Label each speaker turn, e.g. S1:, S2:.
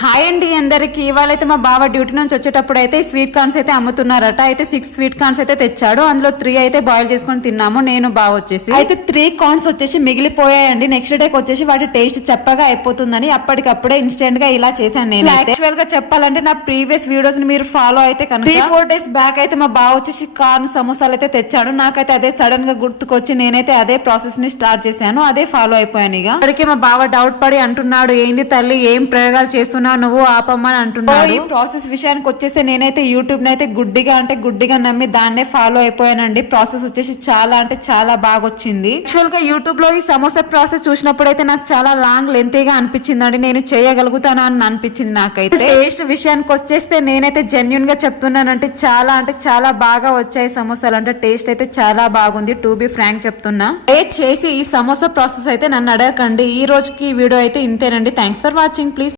S1: Hi అండి అందరికి. ఇవాళ అయితే మా బావ డ్యూటీ నుంచి వచ్చేటప్పుడు అయితే స్వీట్ కార్న్స్ అయితే అమ్ముతున్నారట. అయితే సిక్స్ స్వీట్ కార్న్స్ అయితే తెచ్చాడు. అందులో త్రీ అయితే బాయిల్ చేసుకొని తిన్నాము. నేను బావ వచ్చేసి. అయితే త్రీ కార్న్స్ వచ్చేసి మిగిలిపోయాయండి. నెక్స్ట్ డేకి వచ్చేసి వాటి టేస్ట్ చెప్పగా అయిపోతుందని అప్పటికప్పుడే ఇన్స్టెంట్గా ఇలా చేశాను నేను యాక్చువల్గా చెప్పాలంటే నా ప్రీవియస్ వీడియోస్ని మీరు ఫాలో అయితే కనుక త్రీ ఫోర్ డేస్ బ్యాక్ అయితే మా బావ వచ్చేసి కార్న్ సమోసాలు అయితే తెచ్చాడు. నాకైతే అదే సడన్గా గుర్తుకొచ్చి నేనైతే అదే ప్రాసెస్ని స్టార్ట్ చేశాను. అదే ఫాలో అయిపోయాను ఇక. ఇప్పటికే మా బావ డౌట్ పడి అంటున్నాడు. ఏంది తల్లి? ఏం ప్రయోగాలు చేస్తున్నావు నువ్వు ఆపమ్మని అంటున్నావు ఈ ప్రాసెస్ విషయానికి వచ్చేస్తే నేనైతే యూట్యూబ్ అయితే గుడ్డిగా అంటే గుడ్డిగా నమ్మి దాన్నే ఫాలో అయిపోయానండి. ప్రాసెస్ వచ్చేసి చాలా అంటే చాలా బాగా వచ్చింది యాక్చువల్గా యూట్యూబ్లో ఈ సమోసా ప్రాసెస్ చూసినప్పుడు అయితే నాకు చాలా లాంగ్ లెంతీగా అనిపించింది అండి నేను చేయగలుగుతానా అని అనిపించింది నాకైతే. టేస్ట్ విషయానికి వచ్చేస్తే నేనైతే జెన్యున్గా చెప్తున్నానంటే చాలా అంటే చాలా బాగా వచ్చాయి సమోసాలు. అంటే టేస్ట్ అయితే చాలా బాగుంది టు బి ఫ్రాంక్ చెప్తున్నా. ఏ చేసి ఈ సమోసా ప్రాసెస్ అయితే నన్ను అడగకండి. ఈ రోజుకి ఈ వీడియో అయితే ఇంతేనండి. Thanks for watching please